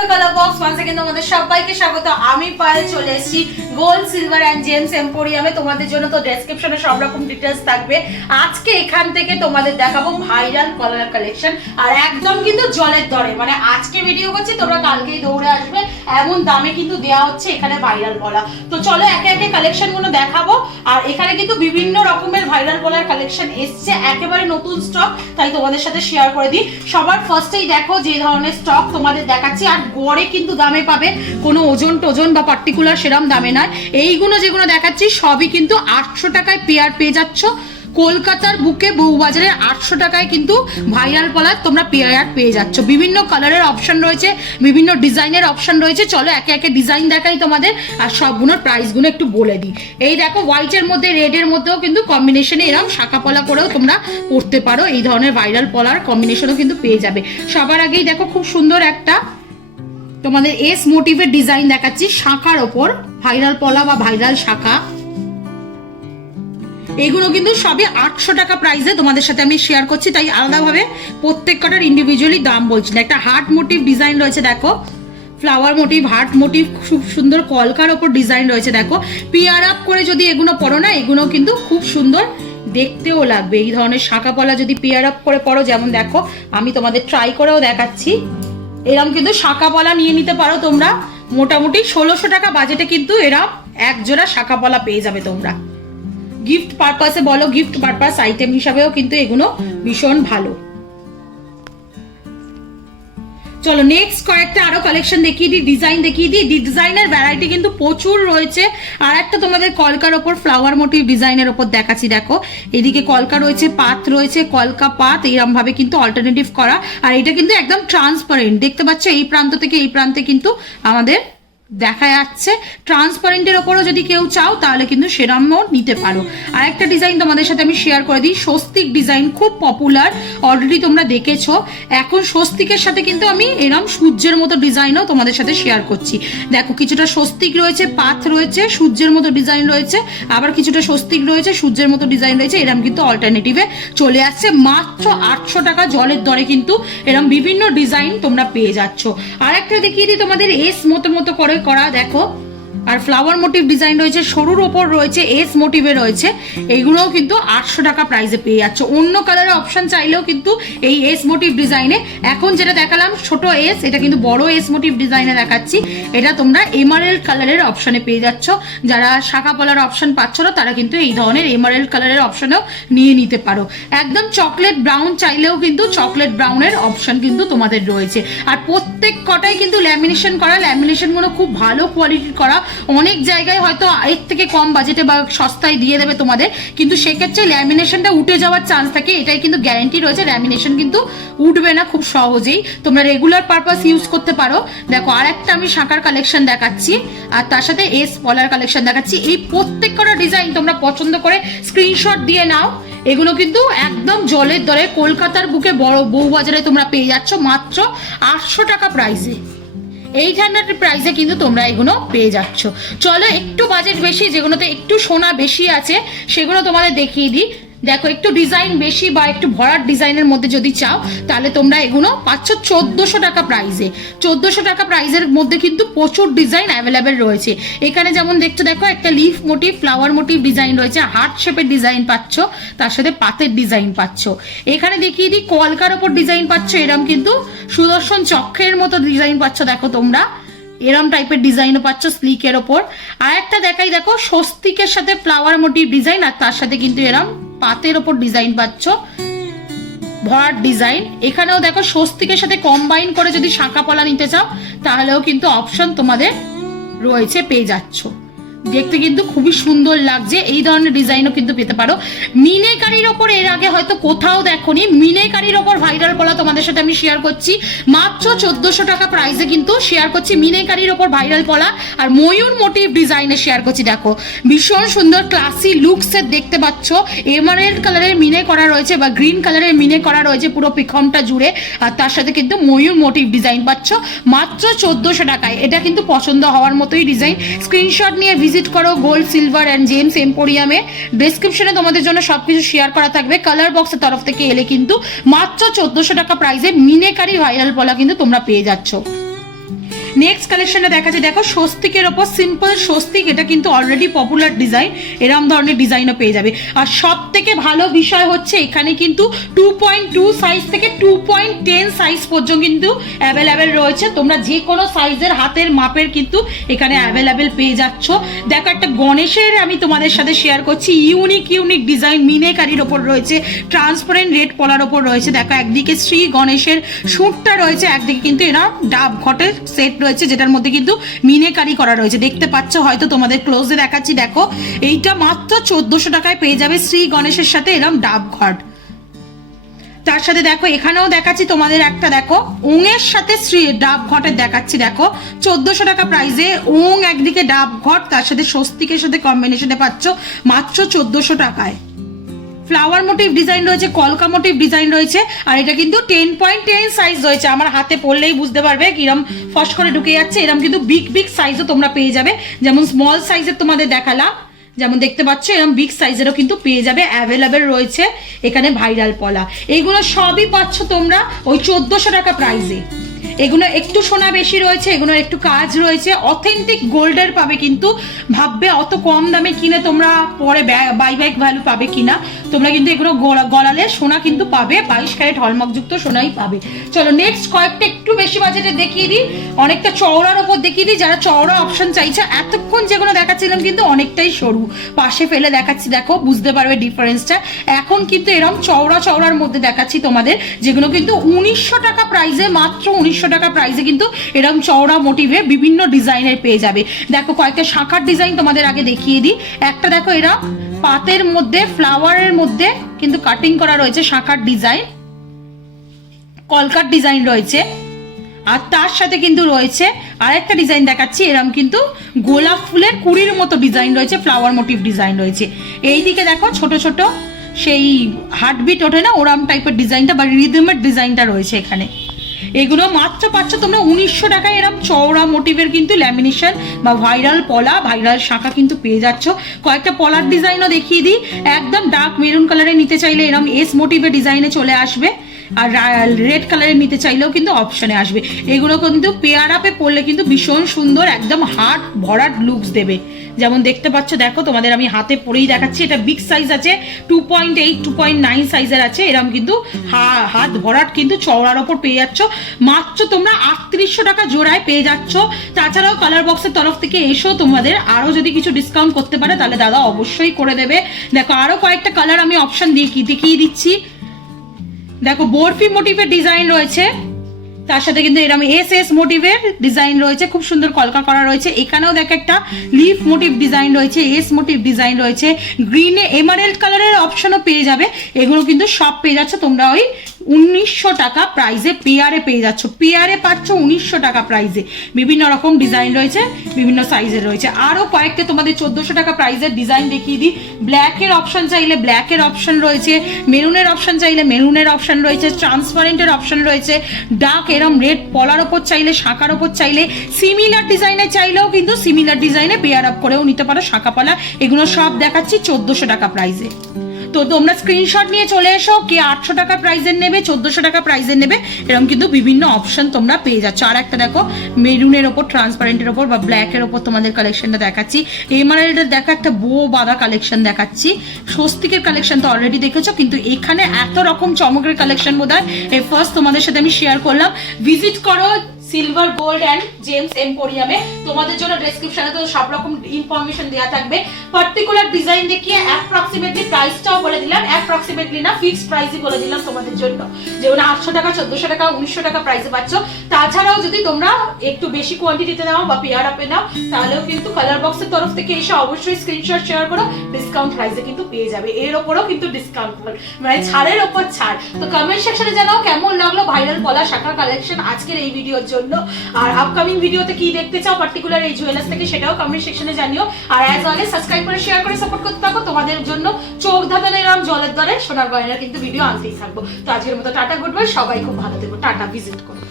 Colour box once again তোমাদের সবাইকে স্বাগত। আমি পায়েল চলে এসেছি গোল্ড সিলভার এন্ড জেমস এম্পোরিয়ামে। তোমাদের জন্য তো ডেসক্রিপশনে সব রকম ডিটেইলস থাকবে। আজকে এখান থেকে তোমাদের দেখাবো ভাইরাল কলার কালেকশন, আর একদম কিন্তু জলের দরে। মানে আজকে ভিডিও করছি, তোমরা কালকেই দৌড়ে আসবে, এমন দামে কিন্তু দেওয়া হচ্ছে এখানে ভাইরাল কলা। তো চলো একে একে কালেকশন গুলো দেখাবো। আর এখানে কিন্তু বিভিন্ন রকমের ভাইরাল কলার কালেকশন এসছে, একেবারে নতুন স্টক, তাই তোমাদের সাথে শেয়ার করে দিই। সবার ফার্স্টেই দেখো যে ধরনের স্টক তোমাদের দেখাচ্ছি, আর গড়ে কিন্তু দামে পাবে, কোনো ওজন টোজন বা পার্টিকুলার সেরম দামে নয়। এইগুলো যেগুলো দেখাচ্ছি সবই কিন্তু 800 টাকায় পেয়ার পেয়ে যাচ্ছ। কলকাতার বুকে বউবাজারে 800 টাকায় কিন্তু ভাইরাল কলার তোমরা পেয়ার পেয়ে যাচ্ছ। বিভিন্ন কালারের অপশন রয়েছে, বিভিন্ন ডিজাইনের অপশন রয়েছে। চলো একে একে ডিজাইন দেখাই তোমাদের, আর সবগুলোর প্রাইসগুলো একটু বলে দিই। এই দেখো হোয়াইটের মধ্যে রেডের মধ্যেও কিন্তু কম্বিনেশনে এরকম শাখা পলা করেও তোমরা পরতে পারো। এই ধরনের ভাইরাল পলার কম্বিনেশনও কিন্তু পেয়ে যাবে। সবার আগেই দেখো খুব সুন্দর একটা তোমাদের এস মোটিভের ডিজাইন দেখাচ্ছি, শাখার ওপর ভাইরাল পলা বা ভাইরাল শাখা। এগুলো কিন্তু সবই 800 টাকা প্রাইসে তোমাদের সাথে আমি শেয়ার করছি, তাই আলাদাভাবে প্রত্যেক কটার ইন্ডিভিজুয়ালি দাম বলছি না। একটা হার্ট মোটিভ ডিজাইন রয়েছে, দেখো ফ্লাওয়ার মোটিভ, হার্ট মোটিভ, খুব সুন্দর কলকার ওপর ডিজাইন রয়েছে। দেখো পিয়ার আপ করে যদি এগুলো পরো না, এগুলো কিন্তু খুব সুন্দর দেখতেও লাগবে। এই ধরনের শাখা পলা যদি পেয়ার আপ করে পরো, যেমন দেখো আমি তোমাদের ট্রাই করেও দেখাচ্ছি, এরকম কিন্তু শাখা পলা নিয়ে নিতে পারো তোমরা। মোটামুটি 1600 টাকা বাজেটে কিন্তু এরকম এক জোড়া শাখা পলা পেয়ে যাবে তোমরা। গিফট পারপাসে বলো, গিফট পারপাস আইটেম হিসাবেও কিন্তু এগুলো ভীষণ ভালো। চলো নেক্সট কয়েকটা আরো কালেকশন দেখিয়ে দিই, ডিজাইন দেখিয়ে দিই। ডিজাইনের ভ্যারাইটি কিন্তু প্রচুর রয়েছে। আর একটা তোমাদের কলকার ওপর ফ্লাওয়ার মোটিভ ডিজাইনের ওপর দেখাচ্ছি, দেখো এদিকে কলকা রয়েছে, পাত রয়েছে, কলকা পাত এরকম ভাবে কিন্তু অল্টারনেটিভ করা। আর এটা কিন্তু একদম ট্রান্সপারেন্ট, দেখতে পাচ্ছ এই প্রান্ত থেকে এই প্রান্তে কিন্তু আমাদের দেখা যাচ্ছে। ট্রান্সপারেন্টের ওপরও যদি কেউ চাও তাহলে কিন্তু সেরমও নিতে পারো। আর একটা ডিজাইন তোমাদের সাথে আমি শেয়ার করে দিই, স্বস্তিক ডিজাইন খুব পপুলার, অলরেডি তোমরা দেখেছো। এখন স্বস্তিকের সাথে কিন্তু আমি এরম সূর্যের মতো ডিজাইনও তোমাদের সাথে শেয়ার করছি। দেখো কিছুটা স্বস্তিক রয়েছে, পাত রয়েছে, সূর্যের মতো ডিজাইন রয়েছে, আবার কিছুটা স্বস্তিক রয়েছে, সূর্যের মতো ডিজাইন রয়েছে। এরম কিন্তু অল্টারনেটিভে চলে আসছে। মাত্র 800 টাকা জলের দরে কিন্তু এরম বিভিন্ন ডিজাইন তোমরা পেয়ে যাচ্ছ। আর একটা দেখিয়ে দিই তোমাদের এস মতো করে করা, দেখো আর ফ্লাওয়ার মোটিভ ডিজাইন রয়েছে, সরুর ওপর রয়েছে, এস মোটিভে রয়েছে। এইগুলোও কিন্তু 800 টাকা প্রাইসে পেয়ে যাচ্ছ। অন্য কালারের অপশন চাইলেও কিন্তু এই এস মোটিভ ডিজাইনে, এখন যেটা দেখালাম ছোট এস, এটা কিন্তু বড় এস মোটিভ ডিজাইনে দেখাচ্ছি। এটা তোমরা এমারেল্ড কালারের অপশনে পেয়ে যাচ্ছ। যারা শাখা পলার অপশন পাচ্ছ না তারা কিন্তু এই ধরনের এমারেল্ড কালারের অপশনেও নিয়ে নিতে পারো। একদম চকলেট ব্রাউন চাইলেও কিন্তু চকলেট ব্রাউনের অপশন কিন্তু তোমাদের রয়েছে। আর প্রত্যেক কটাই কিন্তু ল্যামিনেশন করা, ল্যামিনেশনগুলো খুব ভালো কোয়ালিটির করা। অনেক জায়গায় হয়তো এর থেকে কম বাজেটে বা সস্তায় দিয়ে দেবে তোমাদের, কিন্তু সেক্ষেত্রে ল্যামিনেশনটা উঠে যাওয়ার চান্স থাকে, এটাই কিন্তু গ্যারান্টি রয়েছে। ল্যামিনেশন কিন্তু উঠবে না খুব সহজেই, তোমরা রেগুলার পারপাস ইউজ করতে পারো। দেখো আর একটা আমি শাখার কালেকশন দেখাচ্ছি, আর তার সাথে এস পলার কালেকশন দেখাচ্ছি। এই প্রত্যেক কটা ডিজাইন তোমরা পছন্দ করে স্ক্রিনশট দিয়ে নাও। এগুলো কিন্তু একদম জলের দরে কলকাতার বুকে বড় বউবাজারে তোমরা পেয়ে যাচ্ছ মাত্র 800 টাকা প্রাইসে। এই ধরনের প্রাইসে কিন্তু তোমরা এগুলো পেয়ে যাচ্ছ। চলো একটু বাজেট বেশি, যেগুলোতে একটু সোনা বেশি আছে সেগুলো তোমাদের দেখিয়ে দিই। দেখো একটু ডিজাইন বেশি বা একটু ভরাট ডিজাইনের মধ্যে যদি চাও তাহলে তোমরা এগুলো পাচ্ছ 1400 টাকা প্রাইসে। 1400 টাকা প্রাইসের মধ্যে কিন্তু প্রচুর ডিজাইন অ্যাভেলেবেল রয়েছে। এখানে যেমন দেখছো, দেখো একটা leaf motif, flower motif design রয়েছে, হার্ট শেপের ডিজাইন পাচ্ছ, তার সাথে পাতের ডিজাইন পাচ্ছ। এখানে দেখিয়ে দিই কলকার ওপর ডিজাইন পাচ্ছ, এরম কিন্তু সুদর্শন চক্রের মতো ডিজাইন পাচ্ছ। দেখো তোমরা এরম টাইপের ডিজাইনও পাচ্ছ স্লিকের ওপর। আর একটা দেখাই, দেখো স্বস্তিকের সাথে ফ্লাওয়ার মোটিভ ডিজাইন, আর তার সাথে কিন্তু এরম পাতের ওপর ডিজাইন পাচ্ছ, ভরাট ডিজাইন। এখানেও দেখো স্বস্তিকের সাথে কম্বাইন করে যদি শাখা পলা নিতে চাও তাহলেও কিন্তু অপশন তোমাদের রয়েছে, পেয়ে যাচ্ছ। দেখতে কিন্তু খুবই সুন্দর লাগছে। এই ধরনের ডিজাইনও কিন্তু পেতে পারো। মিনেকারির ওপর এর আগে হয়তো কোথাও দেখোনি, মিনেকারির ওপর ভাইরাল পলা তোমাদের সাথে আমি শেয়ার করছি মাত্র 1400 টাকা প্রাইসে কিন্তু শেয়ার করছি মিনেকারির ওপর ভাইরাল পলা। আর ময়ূর মোটিভ ডিজাইনে শেয়ার করছি। দেখো ভীষণ সুন্দর ক্লাসি লুকসের দেখতে পাচ্ছ। এমারেল্ড কালারের মিনে করা রয়েছে বা গ্রিন কালারের মিনে করা রয়েছে পুরো পিখমটা জুড়ে, আর তার সাথে কিন্তু ময়ূর মোটিভ ডিজাইন পাচ্ছ মাত্র 1400 টাকায়। এটা কিন্তু পছন্দ হওয়ার মতোই ডিজাইন। স্ক্রিনশট নিয়ে ভিজিট করো গোল্ড সিলভার এন্ড জেমস এম্পোরিয়ামে। ডেসক্রিপশনে তোমাদের জন্য সবকিছু শেয়ার করা থাকবে। কালার বক্সের তরফ থেকে এলে কিন্তু মাত্র 1400 টাকা প্রাইসে মিনেকারি ভাইরাল পলা কিন্তু তোমরা পেয়ে যাচ্ছ। নেক্সট কালেকশনে দেখাচ্ছি, দেখো স্বস্তিকের ওপর সিম্পল স্বস্তিক, এটা কিন্তু অলরেডি পপুলার ডিজাইন, এরকম ধরনের ডিজাইনও পেয়ে যাবে। আর সব থেকে ভালো বিষয় হচ্ছে এখানে কিন্তু 2.2 সাইজ থেকে 2.10 সাইজ পর্যন্ত কিন্তু অ্যাভেলেবেল রয়েছে। তোমরা যে কোনো সাইজের হাতের মাপের কিন্তু এখানে অ্যাভেলেবেল পেয়ে যাচ্ছ। দেখো একটা গণেশের আমি তোমাদের সাথে শেয়ার করছি, ইউনিক ডিজাইন মিনেকারির ওপর রয়েছে, ট্রান্সপারেন্ট রেড পলার ওপর রয়েছে। দেখো একদিকে শ্রী গণেশের শুটটা রয়েছে, একদিকে কিন্তু এরা ডাব ঘটের সেট রয়েছে, যেটার মধ্যে কিন্তু মিনেকারি করা রয়েছে, দেখতে পাচ্ছ হয়তো, তোমাদের ক্লোজে দেখাচ্ছি। দেখো এইটা মাত্র 1400 টাকায় পেয়ে যাবে শ্রী গণেশের সাথে এরম ডাব ঘট। তার সাথে দেখো এখানেও দেখাচ্ছি তোমাদের একটা, দেখো ওঙের সাথে শ্রী ডাব ঘটের দেখাচ্ছি। দেখো 1400 টাকা প্রাইসে ওং, একদিকে ডাব ঘট, তার সাথে স্বস্তিকের সাথে কম্বিনেশনে পাচ্ছ মাত্র 1400 টাকায়। ফ্লাওয়ার মোটিভ ডিজাইন রয়েছে, কলকা মোটিভ ডিজাইন রয়েছে, আর এটা কিন্তু 10.10 সাইজ রয়েছে। আমার হাতে পড়লেই বুঝতে পারবে কিরম ফস করে ঢুকে যাচ্ছে। এরকম কিন্তু বিগ সাইজও তোমরা পেয়ে যাবে, যেমন স্মল সাইজের তোমাদের দেখালাম, যেমন দেখতে পাচ্ছ এরকম বিগ সাইজেরও কিন্তু পেয়ে যাবে, অ্যাভেলেবেল রয়েছে এখানে ভাইরাল পলা। এইগুলো সবই পাচ্ছ তোমরা ওই 1400 টাকা প্রাইসে। এগুলো একটু সোনা বেশি রয়েছে, এগুলো একটু কাজ রয়েছে, অথেন্টিক গোল্ডের পাবে, কিন্তু ভাববে অত কম দামে কিনে তোমরা পরে বাইব্যাক ভ্যালু পাবে কিনা, তোমরা কিন্তু এগুলো গলালে সোনা কিন্তু পাবে, 22 ক্যারেট হলমার্কযুক্ত সোনাই পাবে। চলো নেক্সট কয়েকটা একটু বেশি বাজেটে দেখিয়ে দিই, অনেকটা চওড়ার ওপর দেখিয়ে দিই। যারা চওড়া অপশন চাইছে, এতক্ষণ যেগুলো দেখাচ্ছিলাম কিন্তু অনেকটাই সরু, পাশে ফেলে দেখাচ্ছি, দেখো বুঝতে পারবে ডিফারেন্সটা। এখন কিন্তু এরকম চওড়ার মধ্যে দেখাচ্ছি তোমাদের, যেগুলো কিন্তু 1900 টাকা প্রাইসে, মাত্র 1900 টাকা প্রাইসে কিন্তু এরকম চওড়া মোটিভে বিভিন্ন ডিজাইনের পেয়ে যাবে। দেখো কয়েকটা শাখার ডিজাইন তোমাদের আগে দেখিয়ে দিই। একটা দেখো এরা পাতের মধ্যে ফ্লাওয়ারের মধ্যে কিন্তু কাটিং করা রয়েছে, শাখার ডিজাইন, কলকার ডিজাইন রয়েছে, আর তার সাথে কিন্তু রয়েছে আরেকটা ডিজাইন দেখাচ্ছি, এরকম কিন্তু গোলাপ ফুলের কুড়ির মতো ডিজাইন রয়েছে, ফ্লাওয়ার মোটিভ ডিজাইন রয়েছে। এইদিকে দেখো ছোট ছোট সেই হার্টবিট ওঠে না ওরম টাইপের ডিজাইনটা বা রিদমের ডিজাইনটা রয়েছে এখানে। এগুলো মাত্র পাচ্ছ তোমরা 1900 টাকায়, এরকম চওড়া মোটিভের কিন্তু ল্যামিনেশন বা ভাইরাল পলা, ভাইরাল শাখা কিন্তু পেয়ে যাচ্ছ। কয়েকটা পলার ডিজাইনও দেখিয়ে দিই। একদম ডার্ক মেরুন কালারে নিতে চাইলে এরকম এস মোটিভের ডিজাইনে চলে আসবে, আর রেড কালারের নিতে চাইলেও কিন্তু অপশনে আসবে। এগুলো কিন্তু পেয়ার আপে পরলে কিন্তু ভীষণ সুন্দর, একদম হার্ট ভরাট লুকস দেবে। যেমন দেখতে পাচ্ছ, দেখো তোমাদের আমি হাতে পরেই দেখাচ্ছি, এটা বিগ সাইজ আছে, 2.8 2.9 সাইজের আছে, এরকম কিন্তু হাত ভরাট কিন্তু চওড়ার ওপর পেয়ে যাচ্ছ। মাত্র তোমরা 3800 টাকা জোড়ায় পেয়ে যাচ্ছ। তাছাড়াও কালার বক্সের তরফ থেকে এসো, তোমাদের আরো যদি কিছু ডিসকাউন্ট করতে পারে তাহলে দাদা অবশ্যই করে দেবে। দেখো আরো কয়েকটা কালার আমি অপশন দেখিয়ে দিচ্ছি। দেখো বরফি মোটিভের ডিজাইন রয়েছে, তার সাথে কিন্তু এরকম এস মোটিভের ডিজাইন রয়েছে, খুব সুন্দর কলকা করা রয়েছে। এখানেও দেখো একটা লিফ মোটিভ ডিজাইন রয়েছে, এস মোটিভ ডিজাইন রয়েছে, গ্রিনে এমারেল্ড কালারের অপশনও পেয়ে যাবে। এগুলো কিন্তু সব পেয়ে যাচ্ছে তোমরা ওই 1900 টাকা প্রাইসে, পেয়ারে পেয়ে যাচ্ছ, পেয়ারে পাচ্ছ 1900 টাকা প্রাইসে। বিভিন্ন রকম ডিজাইন রয়েছে, বিভিন্ন সাইজের রয়েছে। আরো কয়েকটা তোমাদের 1400 টাকা প্রাইসের ডিজাইন দেখিয়ে দিই। ব্ল্যাকের অপশন চাইলে ব্ল্যাকের অপশন রয়েছে, মেরুনের অপশন চাইলে মেরুনের অপশন রয়েছে, ট্রান্সপারেন্টের অপশন রয়েছে, ডার্ক এরম রেড পলার ওপর চাইলে, শাখার ওপর চাইলে, সিমিলার ডিজাইনে চাইলেও কিন্তু সিমিলার ডিজাইনে পেয়ার আপ করেও নিতে পারো শাখা পলা। এগুলো সব দেখাচ্ছি 1400 টাকা প্রাইসে। তো তোমরা স্ক্রিনশট নিয়ে চলে এসো, কে 800 টাকা প্রাইসের নেবে, 1400 টাকা প্রাইসের নেবে, এরকম কিন্তু বিভিন্ন অপশন তোমরা পেয়ে যাচ্ছ। আর একটা দেখো মেরুনের ওপর, ট্রান্সপারেন্টের ওপর বা ব্ল্যাকের ওপর তোমাদের কালেকশনটা দেখাচ্ছি। এমারেল্ডের দেখো একটা বো বাঁধা কালেকশন দেখাচ্ছি। স্বস্তিকের কালেকশন তো অলরেডি দেখেছো, কিন্তু এখানে এত রকম চমকের কালেকশন বোধহয় এই ফার্স্ট তোমাদের সাথে আমি শেয়ার করলাম। ভিজিট করো সিলভার গোল্ড অ্যান্ড জেমস এম্পোরিয়ামে, তোমাদের জন্য ডেসক্রিপশনে তো সব রকম ইনফরমেশন দেওয়া থাকবে। পার্টিকুলার ডিজাইন দেখিয়ে অ্যাপ্রক্সিমেটলি প্রাইসটাও বলে দিলাম, অ্যাপ্রক্সিমেটলি না ফিক্সড প্রাইসই বলে দিলাম তোমাদের জন্য, যেমন 800 টাকা, 1400 টাকা, 1900 টাকা প্রাইসে পাচ্ছ। তাছাড়াও যদি তোমরা একটু বেশি কোয়ান্টিটিতে নাও বা পেয়ার আপে নাও, তাহলেও কিন্তু কালার বক্সের তরফ থেকে এসে অবশ্যই স্ক্রিনশট শেয়ার করো, ডিসকাউন্ট প্রাইসে কিন্তু পেয়ে যাবে। এর ওপরও কিন্তু ডিসকাউন্ট মানে ছাড়ের ওপর ছাড়। তো কমেন্ট সেকশনে জানাও কেমন লাগলো ভাইরাল পলা শাখার কালেকশন আজকের এই ভিডিওর জন্য। আর আপকামিং ভিডিওতে কি দেখতে চাও পার্টিকুলার এই জুয়েলার্স থেকে, সেটাও কমেন্ট সেকশনে জানিও। আর অ্যাজ অলওয়েজ সাবস্ক্রাইব করে শেয়ার করে সাপোর্ট করতে থাকো, তোমাদের জন্য চোখ ধাঁধানো এরকম জলের দরে সোনার গয়নার কিন্তু ভিডিও আনতেই থাকবো। তো আজকের মতো টাটা, গুড বাই, সবাই খুব ভালো থেকো, টাটা, ভিজিট করো।